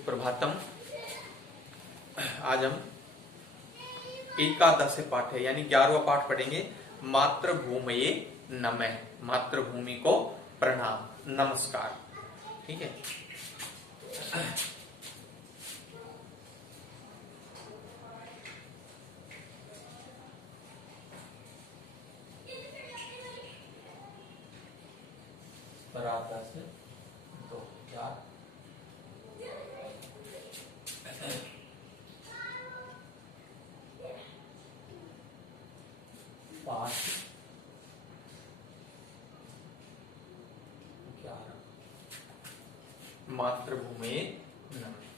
सुप्रभातम। आज हम एकादश पाठ है यानी 11वां पाठ पढ़ेंगे। मातृभूमये नमः, मातृभूमि को प्रणाम, नमस्कार। ठीक है। बराबर से 2 4 5 11 मातृभूमि नमः।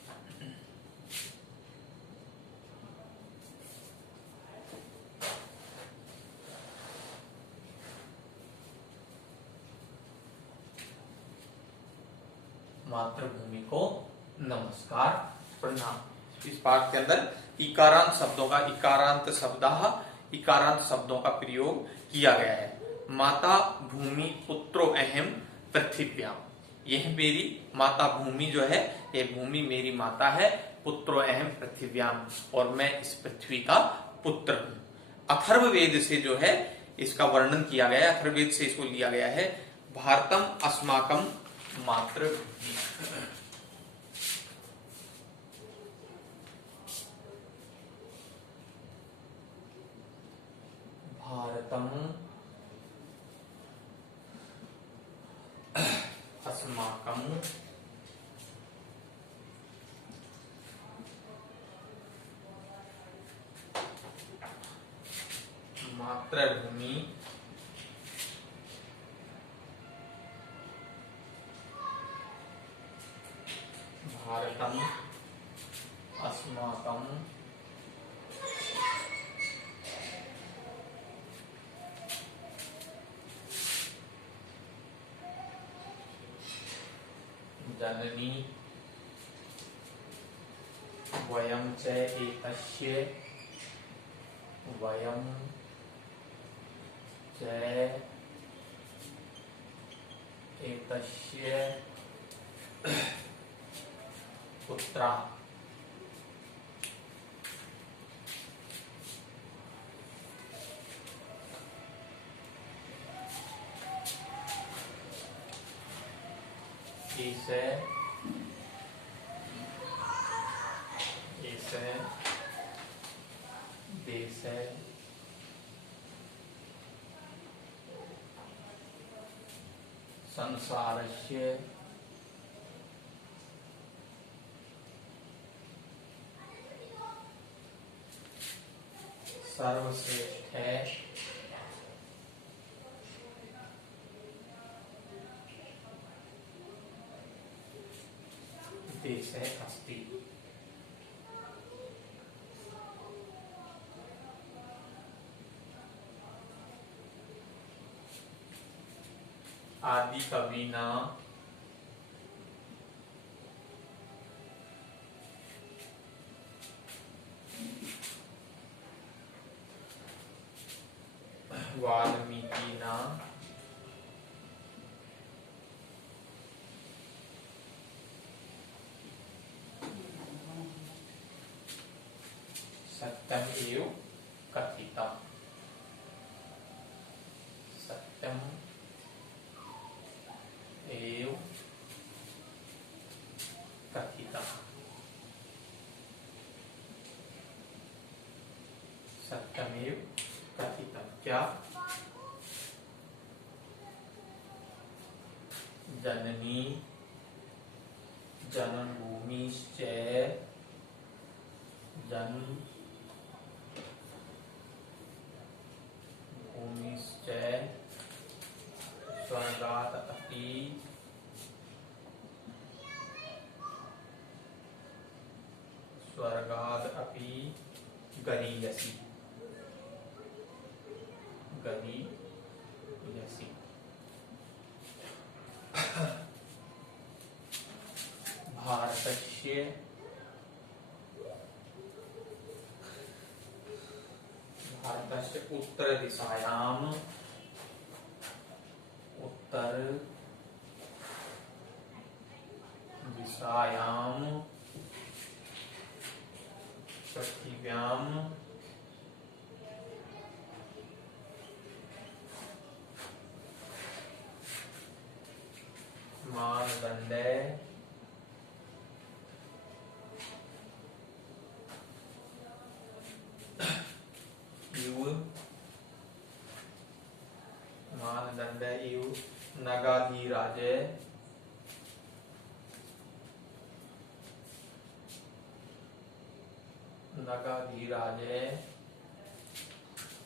मातृभूमि को नमस्कार, प्रणाम। इस पाठ के अंदर इकारांत शब्दों का इकारांत शब्दों का प्रयोग किया गया है। माता भूमि पुत्रो अहम पृथिव्याम, यह मेरी माता भूमि जो है, यह भूमि मेरी माता है। पुत्रो अहम पृथिव्याम, और मैं इस पृथ्वी का पुत्र हूं। अथर्ववेद से जो है इसका वर्णन किया गया है, अथर्ववेद से इसको लिया गया है। भारतम अस्माकम मातृभूमि। भारतम अस्माकं मातृभूमि। भारतम अस्माकं जननी वयं च एतस्य पुत्रा। देशे संसारस्य सर्वश्रेष्ठ देश अस्ति। आदि कविना वाल्मीकिना सत्यम एव कथितम्। सत्यम एव कथितम्। सत्यमेव कथितम्। क्या? जननी जन्मभूमिश्च भूमिश्च स्वर्गात् अपि गरीयसी। भारतस्य उत्तर दिशायाम पृथिव्याम मानदंडे इव नगाधिराजे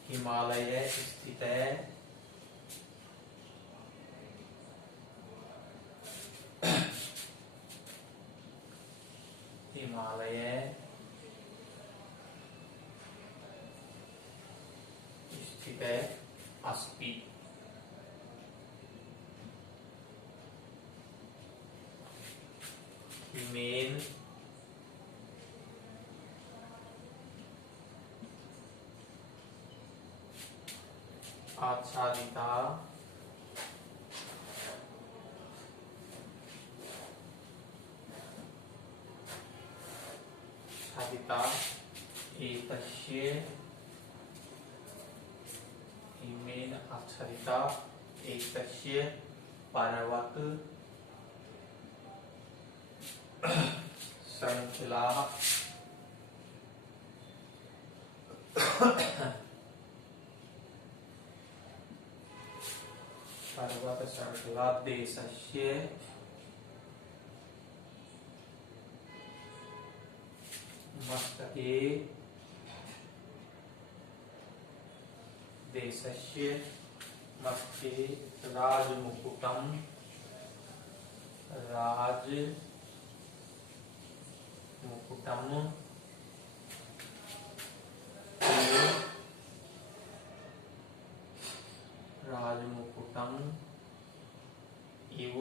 हिमालये स्थिते अस्ति। हिमेन आच्छादिता एतस्य हिमेन आच्छादिता एतस्य पर्वत श्रृंखला देशस्य मस्तके राजमुकुटम इव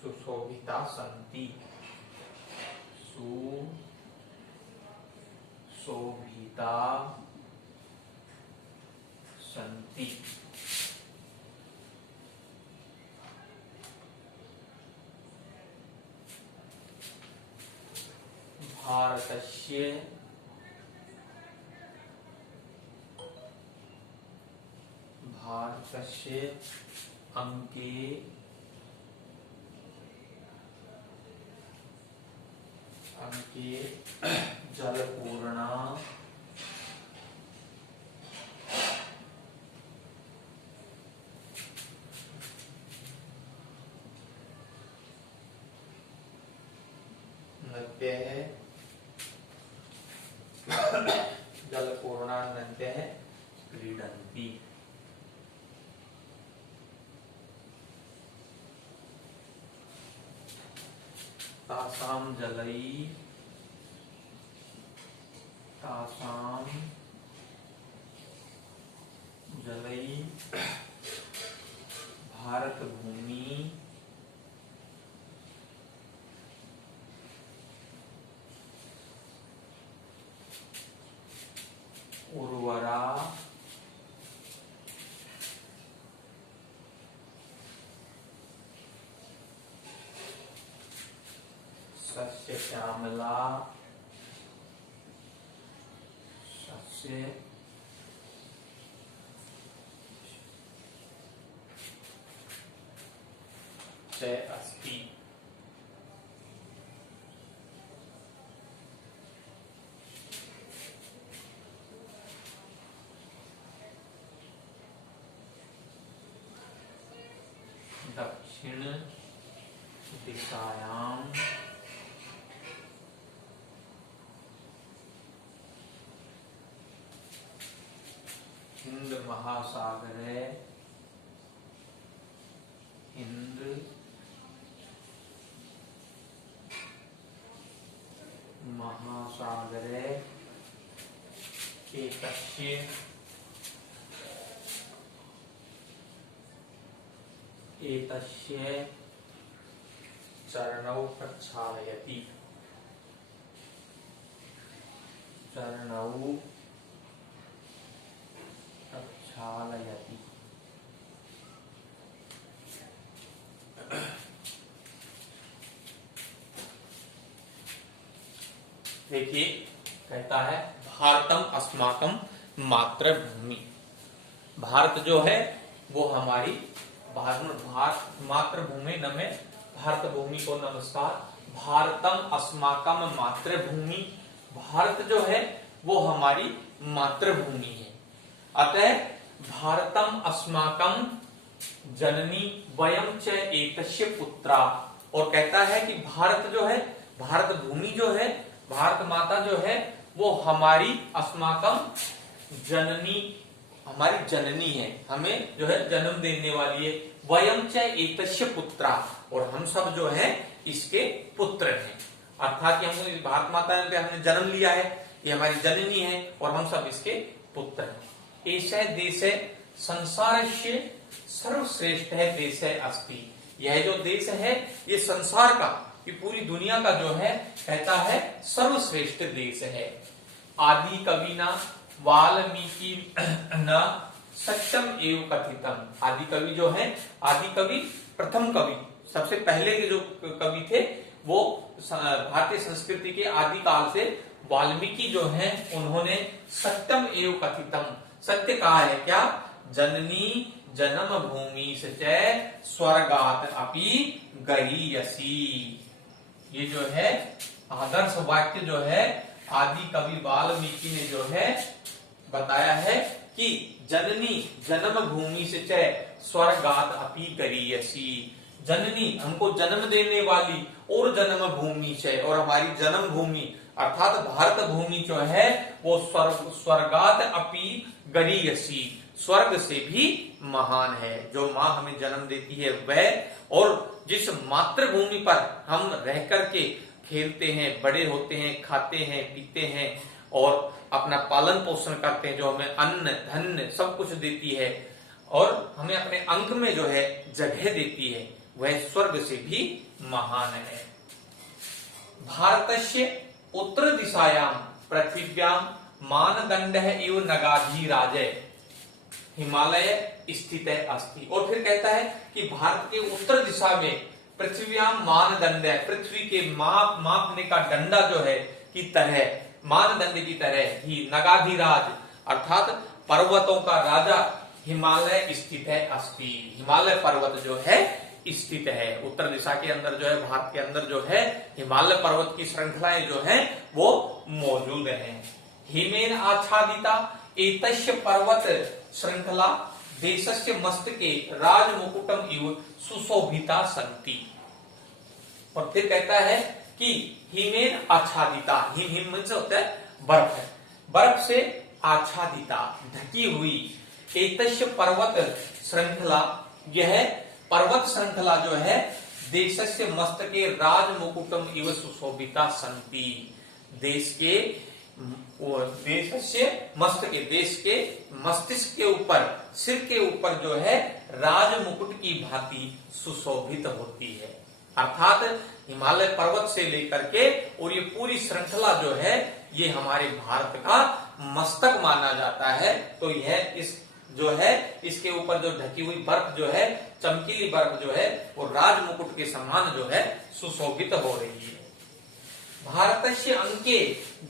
सुशोभिता सन्ति। सुशोभिता सन्ति। भारतस्य अंके जलपूर्णा नद्यः जलपूर्णा नद्यः क्रीडन्ति। तासां जलै भारत भूमि उर्वरा सस्य श्यामला च अस्ति। दक्षिण दिशायां हिंद महासागरे एतस्य चरणौ प्रक्षालयति। देखिए कहता है भारतम अस्माकम मातृभूमि। भारत जो है वो हमारी मातृभूमि नमे भारत भूमि को नमस्कार। भारतम अस्माकम मातृभूमि, भारत जो है वो हमारी मातृभूमि है। अतः भारतम अस्माकम जननी वयम च एतस्य पुत्रा। और कहता है कि भारत जो है, भारत भूमि जो है, भारत माता जो है वो हमारी अस्माकम जननी, हमारी जननी है, हमें जो है जन्म देने वाली है। वयम च एतस्य पुत्रा, और हम सब जो है इसके पुत्र हैं। अर्थात हम भारत माता पे हमने जन्म लिया है, ये हमारी जननी है और हम सब इसके पुत्र हैं। ऐसा देश है संसार से सर्वश्रेष्ठ है देश है अस्ति। यह जो देश है ये संसार का, ये पूरी दुनिया का जो है कहता है सर्वश्रेष्ठ देश है। आदि कवि ना वाल्मीकि न सत्यम एवं कथितम। आदि कवि जो है, आदि कवि प्रथम कवि, सबसे पहले के जो कवि थे वो भारतीय संस्कृति के आदि काल से वाल्मीकि जो है उन्होंने सत्यम एवं कथितम, सत्य कहा है। क्या? जननी जन्म भूमि से स्वर्गात अपि गरीयसी। ये जो है आदर्श वाक्य जो है आदि कवि वाल्मीकि ने जो है बताया है कि जननी जन्म भूमि से स्वर्गात अपि गरीयसी। जननी हमको जन्म देने वाली और जन्म भूमि से, और हमारी जन्म भूमि अर्थात भारत भूमि जो है वो स्वर्गात अपि गरीयसी, स्वर्ग से भी महान है। जो माँ हमें जन्म देती है वह, और जिस मातृभूमि पर हम रह करके खेलते हैं, बड़े होते हैं, खाते हैं, पीते हैं और अपना पालन पोषण करते हैं, जो हमें अन्न धन सब कुछ देती है और हमें अपने अंक में जो है जगह देती है, वह स्वर्ग से भी महान है। भारतस्य उत्तर दिशायाम पृथ्व्याम मानदंड इव नगाधिराज हिमालय स्थित है अस्ति। और फिर कहता है कि भारत के उत्तर दिशा में पृथ्व्याम मानदंड है, पृथ्वी के मापने का डंडा जो है की तरह, मानदंड की तरह ही नगाधिराज अर्थात पर्वतों का राजा हिमालय स्थित है अस्ति। हिमालय पर्वत जो है स्थित है उत्तर दिशा के अंदर, जो है भारत के अंदर जो है हिमालय पर्वत की श्रृंखलाएं जो है वो मौजूद हैं। हिमेन आच्छादिता एतस्य पर्वत श्रृंखला देशस्य मस्तके राजमुकुटम इव सुशोभिता सन्ति। और फिर कहता है कि हिमेन आच्छादिता, हिम से होता है बर्फ, है बर्फ से आच्छादिता ढकी हुई एतस्य पर्वत श्रृंखला, यह पर्वत श्रृंखला जो है देशस्य मस्तके राजमुकुटम इव सुशोभिता सन्ति। देश के मस्तके, देश के मस्तिष्क के ऊपर, सिर के ऊपर जो है राजमुकुट की भांति सुशोभित होती है। अर्थात हिमालय पर्वत से लेकर के और ये पूरी श्रृंखला जो है ये हमारे भारत का मस्तक माना जाता है। तो यह इस जो है इसके ऊपर जो ढकी हुई बर्फ जो है, चमकीली बर्फ जो है वो राजमुकुट के समान जो है सुशोभित हो रही है। भारतस्य अंके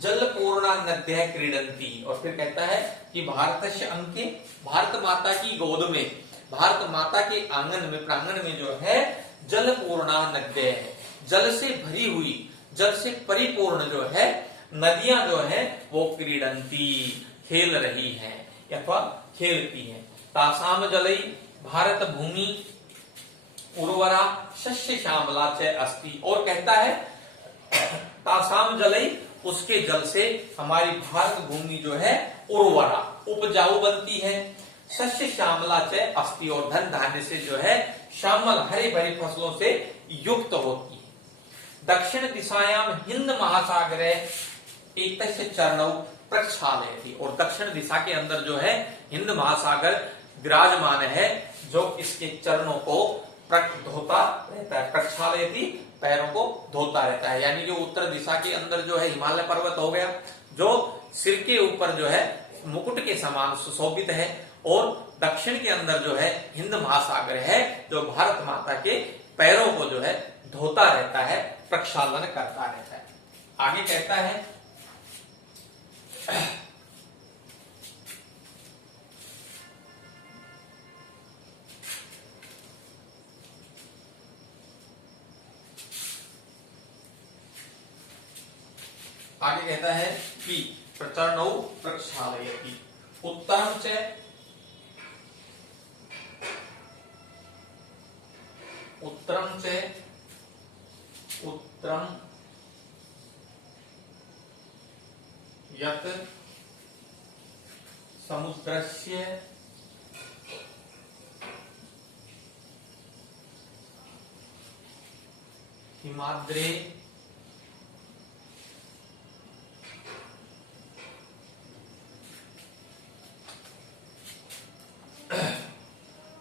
जल पूर्णा नद्यः क्रीडन्ति। और फिर कहता है कि भारतस्य अंके, भारत माता की गोद में, भारत माता के आंगन में, प्रांगण में जो है जल पूर्णा नद्यः है, जल से भरी हुई, जल से परिपूर्ण जो है नदियां जो है वो क्रीडन्ति खेल रही हैं अथवा खेलती हैं। तासाम जलई भारत भूमि उर्वरा शस्य श्यामला च अस्ति। और कहता है तासाम जलई, उसके जल से हमारी भारत भूमि जो है उर्वरा उपजाऊ बनती है, शस्य श्यामला च अस्ति, और धन धान्य से जो है श्यामल हरे भरे फसलों से युक्त होती है। दक्षिण दिशायाम हिंद महासागर एतस्य चरणौ प्रक्षालयति। और दक्षिण दिशा के अंदर जो है हिंद महासागर विराजमान है, जो इसके चरणों को धोता रहता है, प्रक्षालयति पैरों को धोता रहता है। यानी जो उत्तर दिशा के अंदर जो है हिमालय पर्वत हो गया, जो सिर के ऊपर जो है मुकुट के समान सुशोभित है, और दक्षिण के अंदर जो है हिंद महासागर है, जो भारत माता के पैरों को जो है धोता रहता है, प्रक्षालन करता रहता है। आगे कहता है आगे कहता है कि प्रचरणौ प्रक्षालयति। उत्तरम च उत्तरम यत् समुद्रस्य हिमाद्रे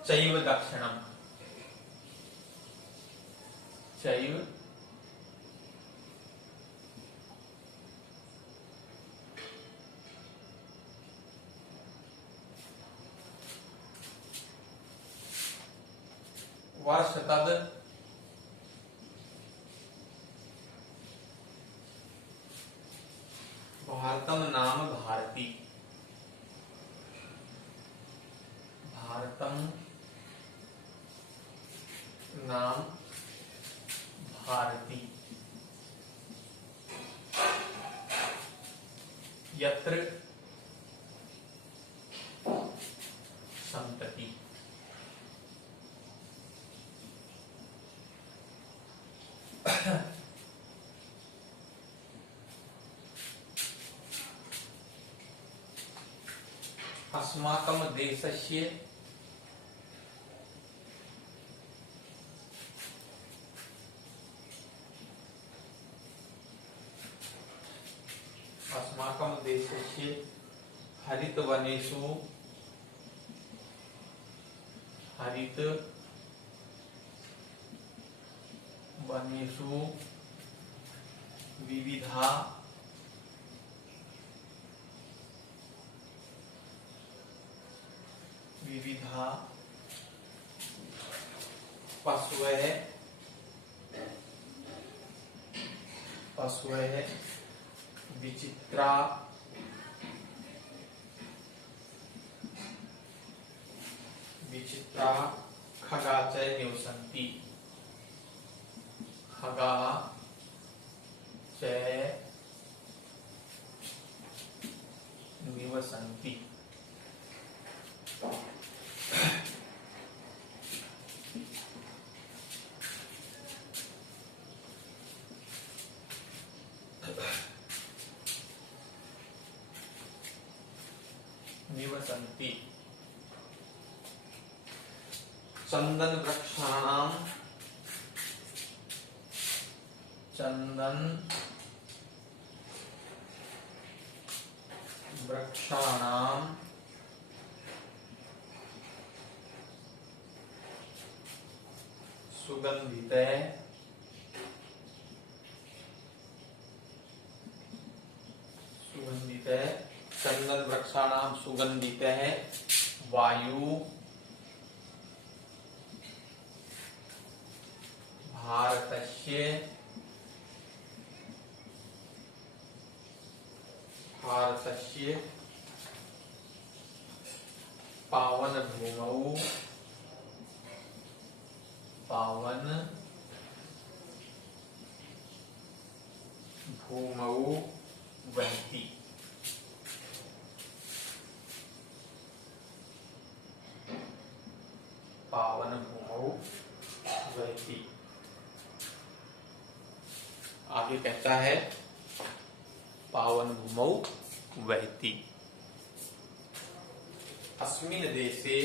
चैव दक्षिणम चैव वर्ष तद भारतम नाम भारती भारतम नाम भारती यत्र संतति। अस्माकं देशस्य हरितवनेषु विविधा पशवः विचित्रा खगा च निवसन्ति खगा च निवसन्ति। निवसन्ति। चंदन वृक्षाणाम सुगंधित चंदन वृक्षाणाम सुगंधित वायु भारतस्य पावन भूमौ वहति। पावन भूमौ वहति। आगे कहता है पावन भूमौ वहति। अस्मिन् देशे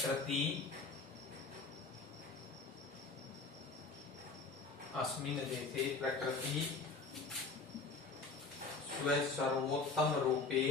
प्रकृति सर्वोत्तम रूपे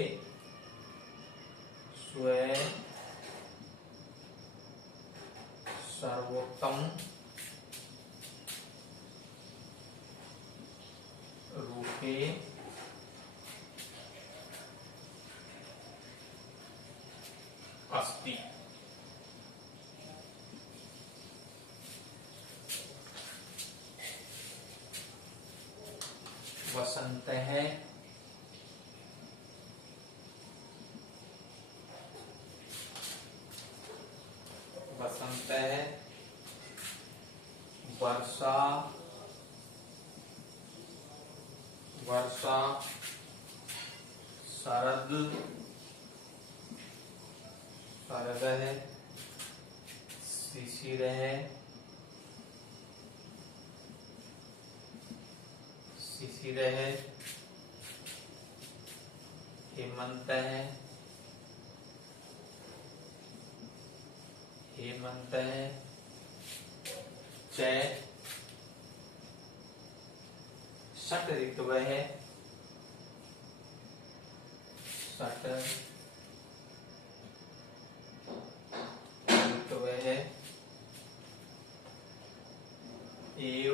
वसंत है, वसंत है, वर्षा, वर्षा, शरद, शरद है, शिशिर है, शिशिर है, हेमंत है, हेमंत है, चैत, षट ऋतु है, षट ऋतु है, एव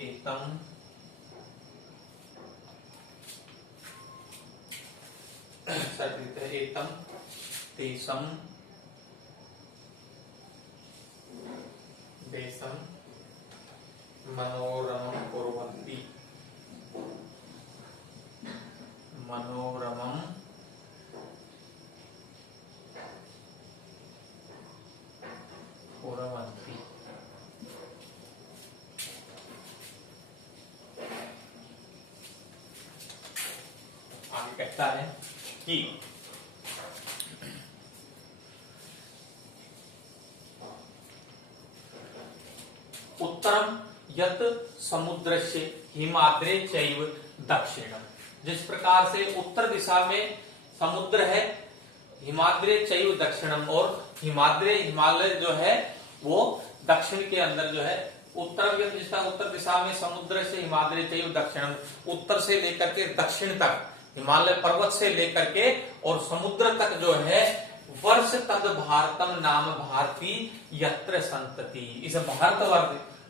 एतम, षट ऋतु है, एतम तेषम, देशम मनोरमं कुर्वन्ति, मनोरमं कुर्वन्ति। आगे कहता है कि उत्तरम यत समुद्रस्य हिमाद्रे चैव दक्षिणम, जिस प्रकार से उत्तर दिशा में समुद्र है, हिमाद्रे चैव दक्षिणम, और हिमाद्रे हिमालय जो है वो दक्षिण के अंदर जो है, उत्तर यत जिसका उत्तर दिशा में समुद्र से हिमाद्रे चैव दक्षिणम, उत्तर से लेकर के दक्षिण तक, हिमालय पर्वत से लेकर के और समुद्र तक जो है, वर्ष तद भारतम नाम भारती यत्र संतति, इस भारत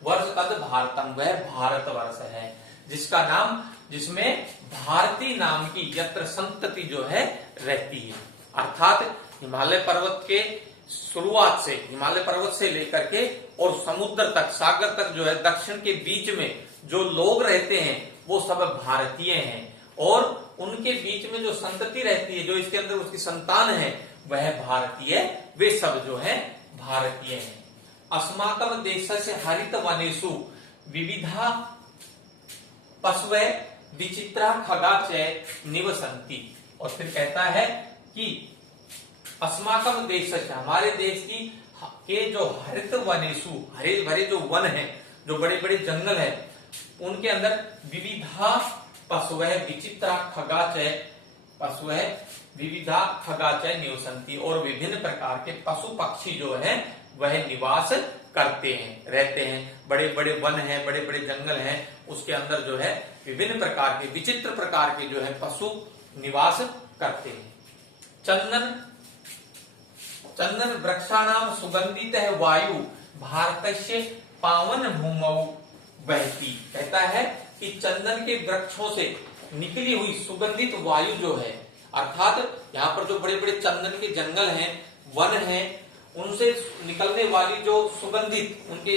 वर्ष तद भारतम, वह भारत वर्ष है जिसका नाम, जिसमें भारती नाम की यत्र संतति जो है रहती है। अर्थात हिमालय पर्वत के शुरुआत से, हिमालय पर्वत से लेकर के और समुद्र तक, सागर तक जो है, दक्षिण के बीच में जो लोग रहते हैं वो सब भारतीय हैं, और उनके बीच में जो संतति रहती है, जो इसके अंदर उसकी संतान है, वह भारतीय, वे सब जो है भारतीय हैं। अस्माकं देशस्य हरित वनेषु विविधा पशवः विचित्रा खगा च निवसन्ति, और फिर कहता है कि अस्माकं देशस्य, हमारे देश की के जो हरित वनेषु, हरे भरे जो वन है, जो बड़े बड़े जंगल है, उनके अंदर विविधा पशवः विचित्रा खगा च, पशवः विविधा खगा च निवसन्ति, और विभिन्न प्रकार के पशु पक्षी जो है वह निवास करते हैं, रहते हैं। बड़े बड़े वन हैं, बड़े बड़े जंगल हैं, उसके अंदर जो है विभिन्न प्रकार के, विचित्र प्रकार के जो है पशु निवास करते हैं। चंदन, चंदन वृक्षाणाम सुगंधित है वायु भारतस्य पावन भूमौ बहती, कहता है कि चंदन के वृक्षों से निकली हुई सुगंधित वायु जो है, अर्थात यहाँ पर जो बड़े बड़े चंदन के जंगल हैं, वन हैं, उनसे निकलने वाली जो सुगंधित, उनके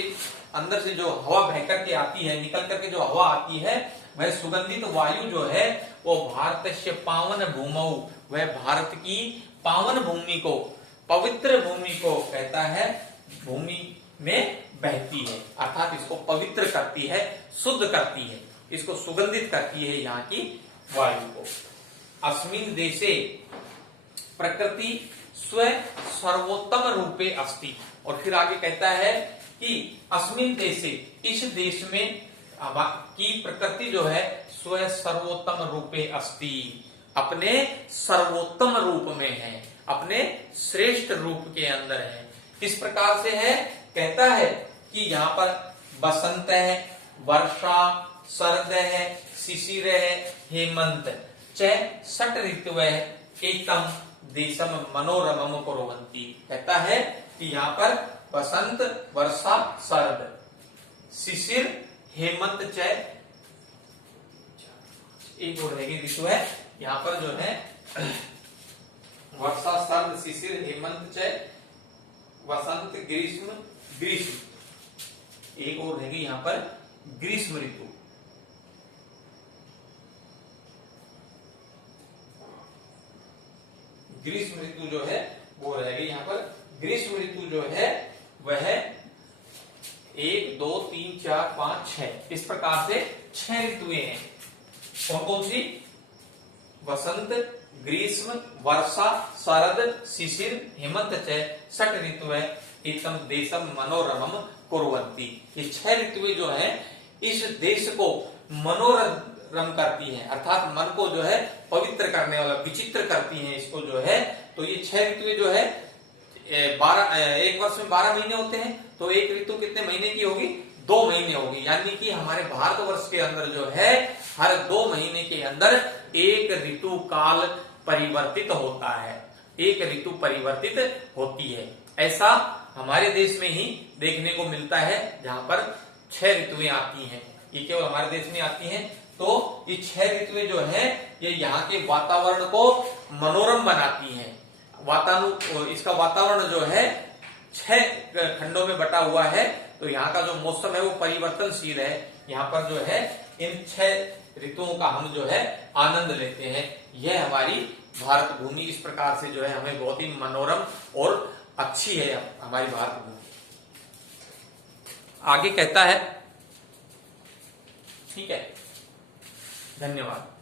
अंदर से जो हवा बहकर के आती है, निकल करके जो हवा आती है, वह सुगंधित वायु जो है वो भारतस्य पावन भूमौ, वह भारत की पावन भूमि को, पवित्र भूमि को कहता है, भूमि में बहती है, अर्थात इसको पवित्र करती है, शुद्ध करती है, इसको सुगंधित करती है यहाँ की वायु को। अस्मिन् देशे प्रकृति स्व सर्वोत्तम रूपे अस्ति, और फिर आगे कहता है कि अस्मिन् देशे, इस देश में की प्रकृति जो है स्व सर्वोत्तम रूपे अस्ति, अपने सर्वोत्तम रूप में है, अपने श्रेष्ठ रूप के अंदर है। किस प्रकार से है, कहता है कि यहाँ पर बसंत है, वर्षा, शरद है, शिशिर है, हेमंत, च षट ऋतु है, एतम देशम मनोरमम कुर्वन्ति, कहता है कि यहाँ पर बसंत, वर्षा, शरद, शिशिर, हेमंत, च, एक और रहेगी ऋतु है, यहाँ पर जो है वर्षा, शरद, शिशिर, हेमंत, च, वसंत, ग्रीष्म, ग्रीष्म, एक और रहेगी यहाँ पर ग्रीष्म ऋतु, ग्रीष्म ऋतु जो है वो रहेगी। यहाँ पर ग्रीष्म ऋतु जो है वह 1 2 3 4 5 6 इस प्रकार से 6 ऋतुएं हैं। कौन कौन सी? वसंत, ग्रीष्म, वर्षा, शरद, शिशिर, हेमंत च षट ऋतु है एतम देशम मनोरमम कुर्वन्ति। ये 6 ऋतुएं जो है इस देश को मनोरम करती हैं, अर्थात मन को जो है पवित्र करने वाला, विचित्र करती हैं इसको जो है। तो ये 6 ऋतुएं जो है 12 एक वर्ष में 12 महीने होते हैं, तो एक ऋतु कितने महीने की होगी? 2 महीने होगी। यानी कि हमारे भारतवर्ष के अंदर जो है हर 2 महीने के अंदर एक ऋतु काल परिवर्तित होता है, एक ऋतु परिवर्तित होती है। ऐसा हमारे देश में ही देखने को मिलता है जहां पर 6 ऋतुएं आती हैं। ये केवल हमारे देश में आती हैं। तो ये 6 ऋतुएं जो है ये यहाँ के वातावरण को मनोरम बनाती हैं। इसका वातावरण जो है 6 खंडों में बटा हुआ है, तो यहाँ का जो मौसम है वो परिवर्तनशील है। यहाँ पर जो है इन 6 ऋतुओं का हम जो है आनंद लेते हैं। यह हमारी भारत भूमि इस प्रकार से जो है हमें बहुत ही मनोरम और अच्छी है हमारी भारत भूमि। आगे कहता है, ठीक है, धन्यवाद।